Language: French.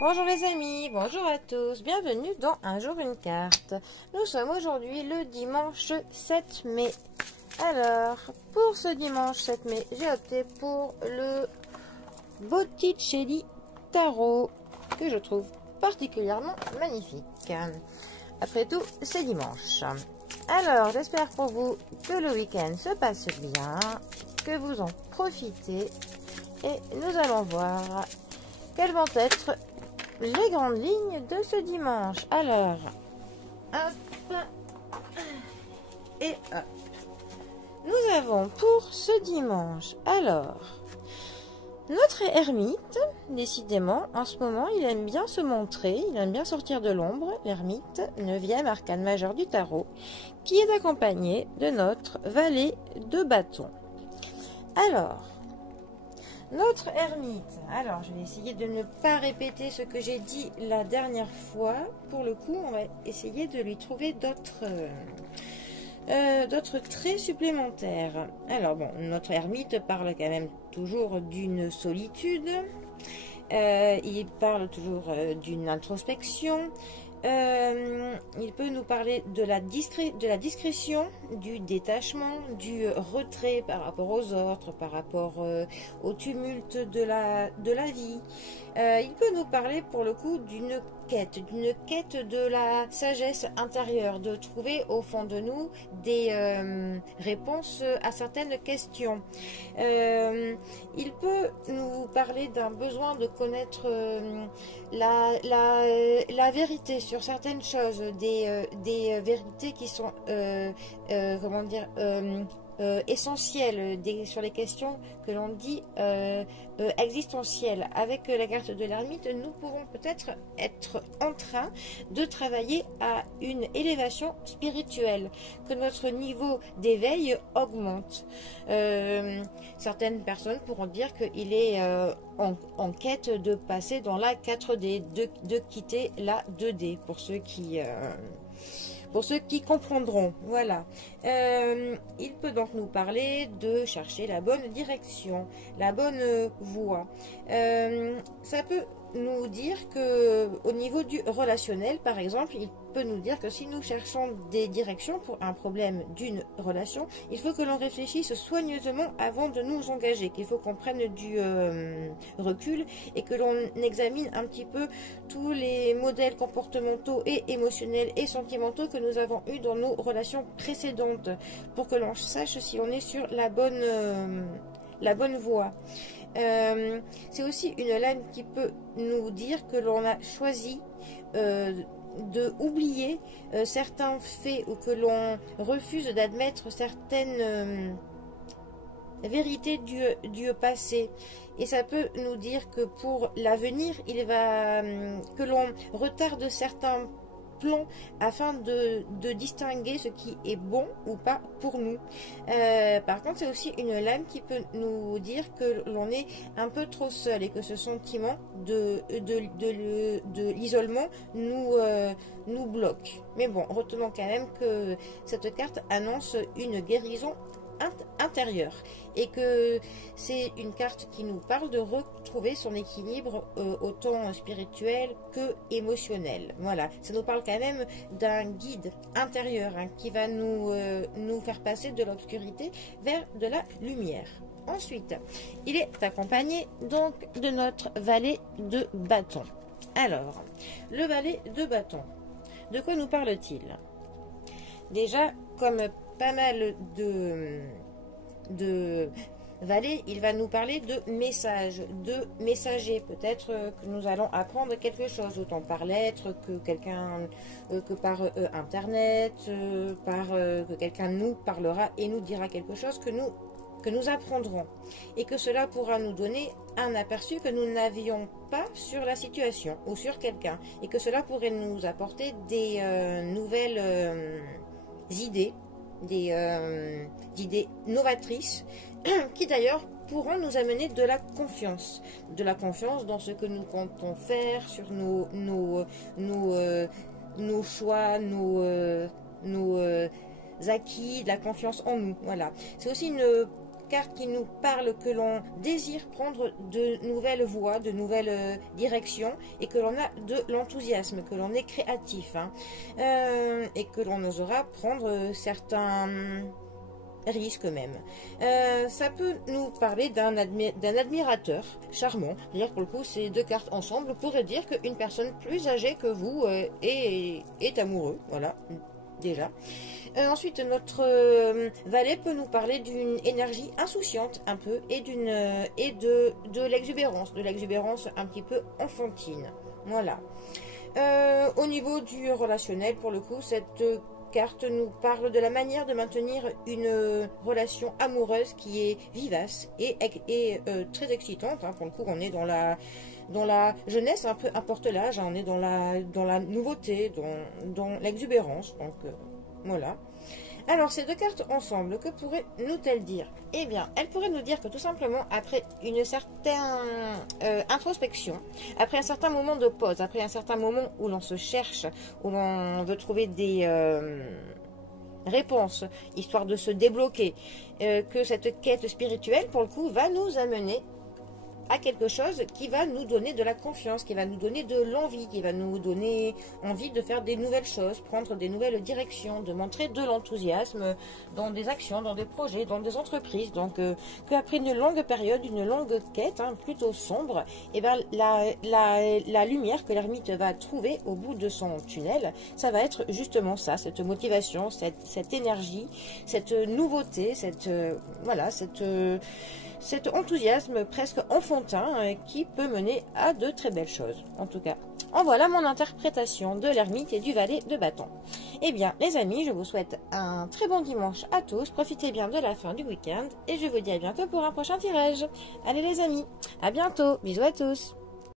Bonjour les amis, bonjour à tous, bienvenue dans Un jour une carte. Nous sommes aujourd'hui le dimanche 7 mai. Alors, pour ce dimanche 7 mai, j'ai opté pour le Botticelli Tarot, que je trouve particulièrement magnifique. Après tout, c'est dimanche. Alors, j'espère pour vous que le week-end se passe bien, que vous en profitez, et nous allons voir quelles vont être les grandes lignes de ce dimanche. Alors, hop, et hop. Nous avons pour ce dimanche, alors, notre ermite, décidément, en ce moment, il aime bien se montrer, il aime bien sortir de l'ombre, l'ermite, 9e arcane majeur du tarot, qui est accompagné de notre valet de bâton. Alors, notre ermite, alors je vais essayer de ne pas répéter ce que j'ai dit la dernière fois. Pour le coup, on va essayer de lui trouver d'autres traits supplémentaires. Alors bon, notre ermite parle quand même toujours d'une solitude, il parle toujours d'une introspection. Il peut nous parler de la discrétion, du détachement, du retrait par rapport aux autres, par rapport au tumulte de la vie. Il peut nous parler pour le coup d'une quête de la sagesse intérieure, de trouver au fond de nous des réponses à certaines questions. Il peut nous parler d'un besoin de connaître la vérité sur certaines choses, des vérités qui sont comment dire, essentielles, sur les questions que l'on dit existentielles. Avec la carte de l'ermite, nous pourrons peut-être être en train de travailler à une élévation spirituelle, que notre niveau d'éveil augmente. Certaines personnes pourront dire qu'il est en quête de passer dans la 4D, de quitter la 2D, pour ceux qui comprendront. Voilà. Il peut donc nous parler de chercher la bonne direction, la bonne voie. Ça peut nous dire que au niveau du relationnel, par exemple, il peut nous dire que si nous cherchons des directions pour un problème d'une relation, il faut que l'on réfléchisse soigneusement avant de nous engager, qu'il faut qu'on prenne du recul et que l'on examine un petit peu tous les modèles comportementaux et émotionnels et sentimentaux que nous avons eus dans nos relations précédentes, pour que l'on sache si on est sur la bonne voie. C'est aussi une lame qui peut nous dire que l'on a choisi de oublier certains faits, ou que l'on refuse d'admettre certaines vérités du passé. Et ça peut nous dire que pour l'avenir, il va que l'on retarde certains plans afin de distinguer ce qui est bon ou pas pour nous. Par contre, c'est aussi une lame qui peut nous dire que l'on est un peu trop seul et que ce sentiment de l'isolement nous bloque. Mais bon, retenons quand même que cette carte annonce une guérison intérieure, et que c'est une carte qui nous parle de retrouver son équilibre autant spirituel que émotionnel. Voilà, ça nous parle quand même d'un guide intérieur, hein, qui va nous faire passer de l'obscurité vers de la lumière. Ensuite, il est accompagné donc de notre valet de bâton. Alors, le valet de bâton, de quoi nous parle-t-il? Déjà, comme pas mal de valets, il va nous parler de messages, de messagers. Peut-être que nous allons apprendre quelque chose, autant par lettre que que par internet, que quelqu'un nous parlera et nous dira quelque chose que nous apprendrons, et que cela pourra nous donner un aperçu que nous n'avions pas sur la situation ou sur quelqu'un, et que cela pourrait nous apporter des nouvelles idées, des idées novatrices qui d'ailleurs pourront nous amener de la confiance dans ce que nous comptons faire, sur nos choix, nos acquis, de la confiance en nous. Voilà, c'est aussi une carte qui nous parle que l'on désire prendre de nouvelles voies, de nouvelles directions et que l'on a de l'enthousiasme, que l'on est créatif hein, et que l'on osera prendre certains risques même. Ça peut nous parler d'un admirateur charmant. C'est-à-dire pour le coup, ces deux cartes ensemble pourraient dire qu'une personne plus âgée que vous est amoureux. Voilà, déjà. Ensuite, notre valet peut nous parler d'une énergie insouciante un peu et de l'exubérance un petit peu enfantine. Voilà. Au niveau du relationnel, pour le coup, cette carte nous parle de la manière de maintenir une relation amoureuse qui est vivace et très excitante. Hein. Pour le coup, on est dans la jeunesse, un peu importe l'âge, hein. On est dans la nouveauté, dans l'exubérance. Donc voilà. Alors, ces deux cartes ensemble, que pourraient nous-elles dire? Eh bien, elles pourraient nous dire que tout simplement, après une certaine introspection, après un certain moment de pause, après un certain moment où l'on se cherche, où l'on veut trouver des réponses, histoire de se débloquer, que cette quête spirituelle, pour le coup, va nous amener à quelque chose qui va nous donner de la confiance, qui va nous donner de l'envie, qui va nous donner envie de faire des nouvelles choses, prendre des nouvelles directions, de montrer de l'enthousiasme dans des actions, dans des projets, dans des entreprises. Donc qu'après une longue période, une longue quête, hein, plutôt sombre, et ben la lumière que l'ermite va trouver au bout de son tunnel, ça va être justement ça, cette motivation, cette énergie, cette nouveauté, cet enthousiasme presque enfantin qui peut mener à de très belles choses. En tout cas, en voilà mon interprétation de l'ermite et du valet de bâton. Eh bien, les amis, je vous souhaite un très bon dimanche à tous. Profitez bien de la fin du week-end et je vous dis à bientôt pour un prochain tirage. Allez les amis, à bientôt. Bisous à tous.